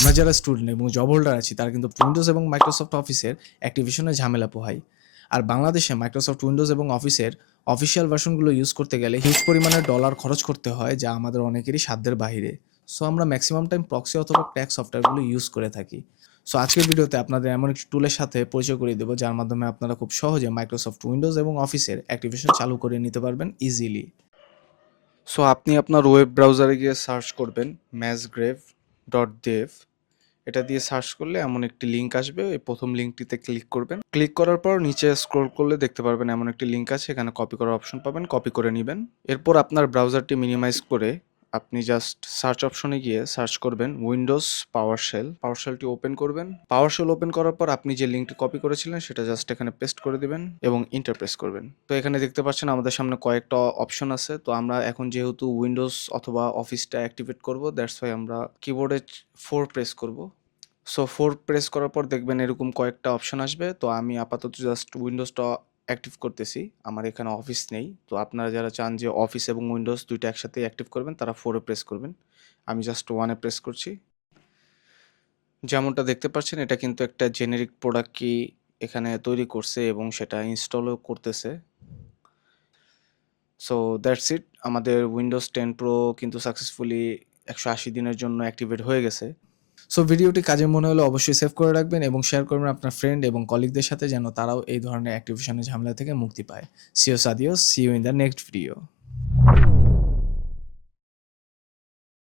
আমরা যারা স্টুডেন্ট এবং জব হোল্ডার আছি তারা কিন্তু উইন্ডোজ এবং মাইক্রোসফট অফিসের অ্যাক্টিভেশনে ঝামেলা পোহাই। আর বাংলাদেশে মাইক্রোসফট উইন্ডোজ এবং অফিসের অফিসিয়াল ভার্সনগুলো ইউজ করতে গেলে হিউজ পরিমাণে ডলার খরচ করতে হয়, যা আমাদের অনেকেরই সাধ্যের বাহিরে। সো আমরা ম্যাক্সিমাম টাইম প্রক্সি অথবা ক্র্যাক সফটওয়্যারগুলো ইউজ করে থাকি। সো আজকের ভিডিওতে আপনাদের এমন একটি টুলের সাথে পরিচয় করিয়ে দেবো, যার মাধ্যমে আপনারা খুব সহজে মাইক্রোসফট উইন্ডোজ এবং অফিসের অ্যাক্টিভেশন চালু করে নিতে পারবেন ইজিলি। সো আপনি আপনার ওয়েব ব্রাউজারে গিয়ে সার্চ করবেন mazgrave.dev। এটা দিয়ে সার্চ করলে এমন একটি লিঙ্ক আসবে, এই প্রথম লিঙ্কটিতে ক্লিক করবেন। ক্লিক করার পর নিচে স্ক্রল করলে দেখতে পারবেন এমন একটি লিঙ্ক আছে, এখানে কপি করার অপশন পাবেন, কপি করে নেবেন। এরপর আপনার ব্রাউজারটি মিনিমাইজ করে আপনি জাস্ট সার্চ অপশনে গিয়ে সার্চ করবেন উইন্ডোজ পাওয়ারশেলটি ওপেন করবেন। পাওয়ারশেল ওপেন করার পর আপনি যে লিঙ্কটি কপি করেছিলেন সেটা জাস্ট এখানে পেস্ট করে দিবেন এবং ইন্টার প্রেস করবেন। তো এখানে দেখতে পাচ্ছেন আমাদের সামনে কয়েকটা অপশন আছে। তো আমরা এখন যেহেতু উইন্ডোজ অথবা অফিসটা অ্যাক্টিভেট করব, দ্যাটস ওয়াই আমরা কিবোর্ডে 4 প্রেস করব। সো 4 প্রেস করার পর দেখবেন এরকম কয়েকটা অপশন আসবে। তো আমি আপাতত জাস্ট উইন্ডোজটা অ্যাক্টিভ করতেছি, আমার এখানে অফিস নেই। তো আপনারা যারা চান যে অফিস এবং উইন্ডোজ দুইটা একসাথে অ্যাক্টিভ করবেন, তারা 4 এ প্রেস করবেন। আমি জাস্ট 1 এ প্রেস করছি। যেমনটা দেখতে পাচ্ছেন এটা কিন্তু একটা জেনেরিক প্রোডাক্ট কি এখানে তৈরি করছে এবং সেটা ইনস্টলও করতেছে। সো দ্যাটস ইট, আমাদের উইন্ডোজ 10 প্রো কিন্তু সাকসেসফুলি 180 দিনের জন্য অ্যাক্টিভেট হয়ে গেছে। সো ভিডিওটি কাজে মনে হলে অবশ্যই সেভ করে রাখবেন এবং শেয়ার করবেন আপনার ফ্রেন্ড এবং কলিগদের সাথে, যেন তারাও এই ধরনের অ্যাক্টিভেশনের ঝামেলা থেকে মুক্তি পায়। সিও সাদিও, see you in the next video.